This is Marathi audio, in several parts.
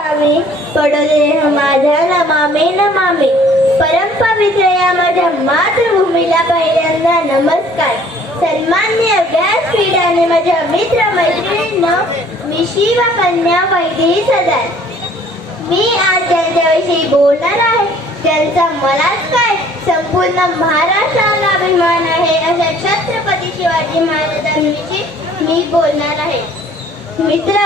पडोदे माझ्या नमामि नमामि परमपवित्र या माझ्या मातृभूमीला पहिल्यांदा नमस्कार. सन्माननीय व्यासपीठ आणि माझ्या मित्र मैत्रिणींनो, मी शिवकन्या वैदेही सदार. मी आज ज्यांच्याविषयी बोलणार आहे, ज्यांचा मलाच काय संपूर्ण महाराष्ट्राला अभिमान आहे, अशा छत्रपती शिवाजी महाराजांविषयी मी बोलणार आहे. मित्र,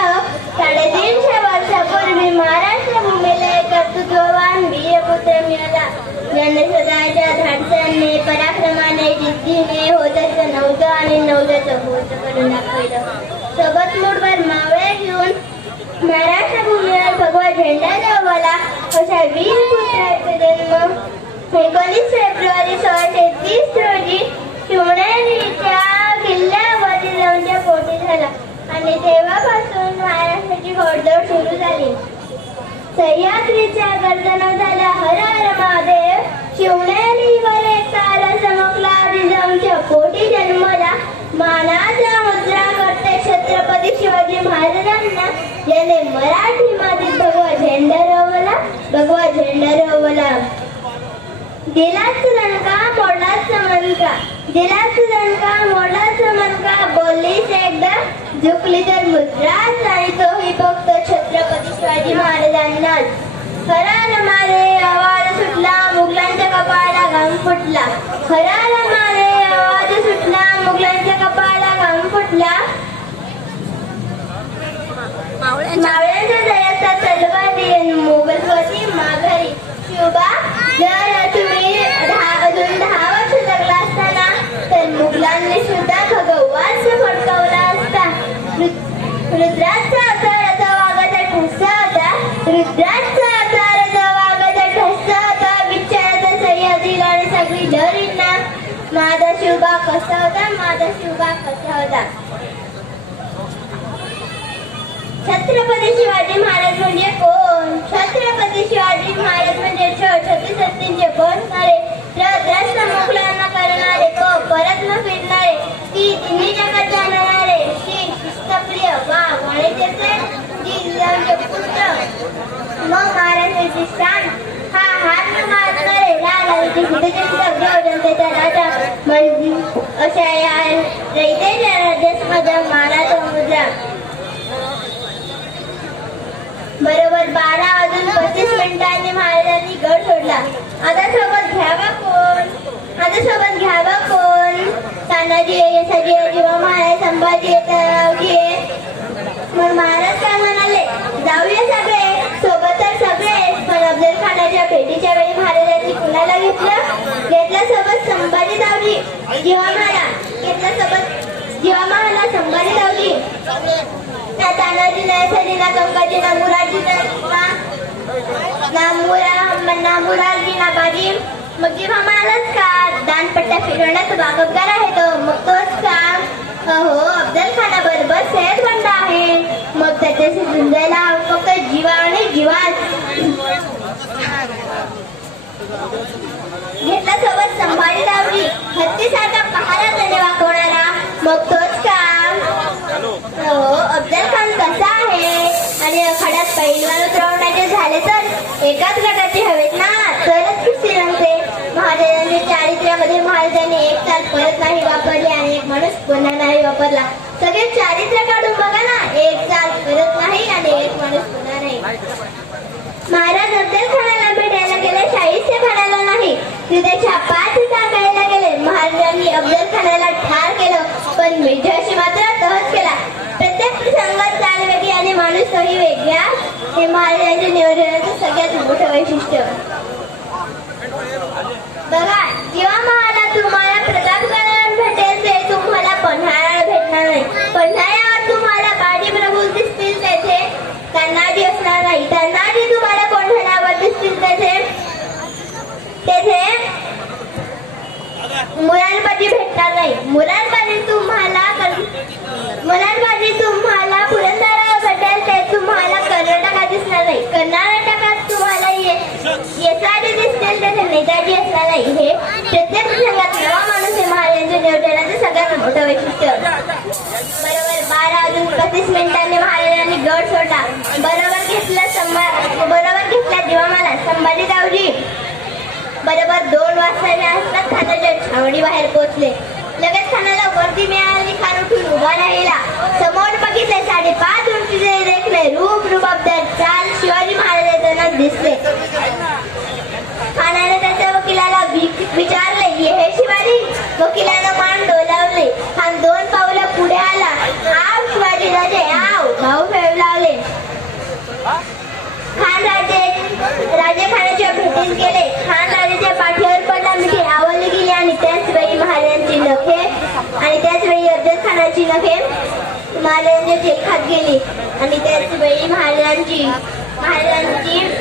350 वर्षापूर्वी महाराष्ट्र भूमीला एक कर्तृत्ववान वीरपुत्र मिळाला, ज्याने स्वतःच्या धाडसाने, पराक्रमाने, जिद्दीने होतं नव्हतं आणि नव्हतं होतं करून दाखवलं. सोबत मुठभर मावळे घेऊन महाराष्ट्र भूमीवर भगवा झेंडा लावला. अशा वीरपुत्राचा जन्म 19 फेब्रुवारी 1630 रोजी शिवनेरीच्या किल्ल्यावर जिजाऊंच्या पोटी झाला आणि तेव्हापासून महाराष्ट्राची घोडदौड सुरू झाली. सह्याद्रीच्या गर्जना झाल्या हर हर महादेव, शिवनेरीवर एक तारा चमकला, जिजाऊंच्या पोटी जन्मला. मानाचा मुद्रा करते छत्रपती शिवाजी महाराजांना, याने मराठी मातीत भगवा झेंडा रोवला, भगवा झेंडा रोवला. दिलाच दणका मोडलाच मनका, दिलाच दणका मोडलाच मनका, बोललीच एकदा झुकली तर मुद्राच, आणि तोही फक्त छत्रपती शिवाजी महाराजांनाच. हरार मारे आवाज सुटला, मुघलांच्या कपाळाला घाम फुटला. हरार मारे आवाज सुटला, मुघलांच्या कपाळाला घाम फुटला. मावळ्यांच्या जयाचा तलवारी, मोगलपती माघारी. शिवबा, जर तुम्ही अजून 10 वर्ष जगला असताना तर मुघलांनी सुद्धा भगवाच फडकावला असता. रुद्राचा आकाराचा वाघाचा ठसा होता, रुद्राचा आकाराचा वाघाचा ठसा होता. बिचाराचा सह्याद्रीला आणि सगळी लहरींना माझा शिवबा कसा होता, माझा शिवबा कसा होता. छत्रपती शिवाजी महाराज म्हणजे कोण? छत्रपती शिवाजी महाराज म्हणजे छत्री सत्तींचे बनणारे, त्रस्त मुघलांना करणारे, परत न फिरणारे, ती तिन्ही जगात जाणारे, शिस्तप्रिय वा वाणिज्याचे जिजाऊंचे पुत्र. मग महाराष्ट्राची शान, हा हात मारणारे, लालाची हितचिंतक, जो जनतेचा राजा म्हणजे अशा या रयतेच्या राज्यामध्ये मानाचा मुद्रा. बरोबर 12 वाजून 35 मिनिटांनी महाराजांनी गड सोडला. आता सोबत घ्यावा कोण? आता सोबत घ्यावा कोण? तानाजी, यशाजी, जीवा महाराज, संभाजी, तरावजी. मग महाराज काय म्हणाले, जाऊया सगळे, सोबत तर सगळे. पण अफजल खानाच्या भेटीच्या वेळी महाराजांनी कुणाला घेतलं? घेतलं सोबत संभाजी दावजी, जीवा महाराज. घेतलं सोबत जीवा महाराज, संभाजी दावजी. ना तानाजी, ना यशाजी, ना कंकाजी, ना मुराजी, ना मुरारजी, ना बाजी. मग जेव्हा महाराज का दानपट्ट्या फिरवण्यात बागबगार आहे तो, मग तोच का हो अफजल खानाबरोबर सेहतबंद आहे. मग त्याच्याशी झुंजायला फक्त जीवा आणि जीवाच. घेतला सोबत संभाजी दावजी, हत्तीसारखा पहारा त्याने वाकवणारा, मग तोच का हो अफजल खान कसा आहे. आणि खड्यात पैलवान उतरवण्याचे झाले तर एकाच गटाचे हवेत ना, तरच कुस्ती रंगते. महाराजांनी चारित्र्यामध्ये महाराजांनी एक चाल परत नाही वापरली आणि एक माणूस पुन्हा नाही वापरला. सगळे चारित्र्य काढून बघा ना, एक चाल परत नाही आणि एक माणूस पुन्हा नाही. महाराज अफजल खानाला भेटायला गेले, शाहिस्ते खानाला नाही, तिथे पाच टाकायला गेले. महाराजांनी अफजल खानाला ठार केलं, पण मिर्झाशी मात्र तहस केला. प्रत्येक प्रसंगात चाल वेगळी आणि माणूस काही वेगळा, हे महाराजांच्या नियोजनाचं सगळ्यात मोठं वैशिष्ट्य. बघा, जेव्हा महाराज तुम्हाला प्रतापगडावर भेटेल ते तुम्हाला पन्हाळ्यावर भेटणार नाही. पन्हाळ्यावर तुम्हाला बाजी प्रभू दिसतील, तेथे तानाजी असणार नाही. तानाजी तुम्हाला कोंढाण्यावर दिसतील, तेथे मुरारबाजी भेटणार नाही. मुरारबाजी तुम्हाला पुरंदरावर भेटेल, ते तुम्हाला कर्नाटकात दिसणार नाही. कर्नाटकात तुम्हाला येसाजी दिसतील, तेथे नेताजी असणार नाही. हे प्रत्येक प्रसंगात नवा माणूस हे महाराजांच्या नियोजनाचं सगळ्यात मोठं वैशिष्ट्य. बरोबर 12 वाजून 35 मिनिटांनी महाराजांनी गड सोडला. बरोबर घेतला आवडी बाहेर पोहोचले. लगेच खानाला वर्दी मिळाली. खान उठून उभा राहिला. समोर बघितले 5.5 उंचीचे देखणे रूप रुबाबदार चाल शिवाजी महाराजांना दिसले. खानाने त्याच्या वकिलाला विचारले, हे शिवाजी? वकिलानं मान डोलावले. खान 2 पावलं पुढे आला. आव शिवाजी राजे आव, भाऊ खेळू लागले. खान राजे खानाच्या भेटीस गेले. खान राजाच्या पाठीवर पडला. मिठी आवरली गेली आणि त्याच वेळी महाराजांची नखे आणि त्याच वेळी अफजल खानाची नखे महाराजांच्या चेखात गेली आणि त्याच वेळी महाराजांची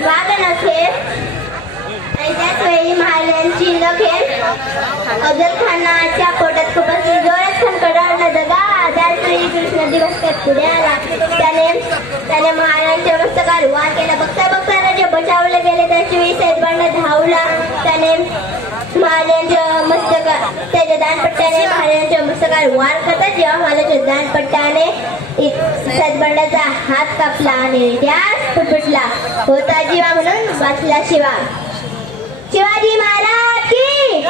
वाघनखे आणि त्याच वेळी महाराजांची नखे अफजल खानाच्या पोटात खुपसली. जोरात खान कडाडला. दगा. त्याच वेळी कृष्ण दिवस पुढे आला. त्याने महाराजांच्या मस्तकावर वार केला. बघता बघता राजे बचावले गेले. त्याच वेळी सैदबांना धावला. त्याने त्याच्या दानपट्ट्याने महाराजांच्या मस्तकावर वार करता जेव्हा महाराजांच्या दानपट्ट्याने सैदबांडाचा हात कापला आणि इतिहास फुटफुटला. होता जीवा म्हणून वाचला शिवा. शिवाजी महाराज की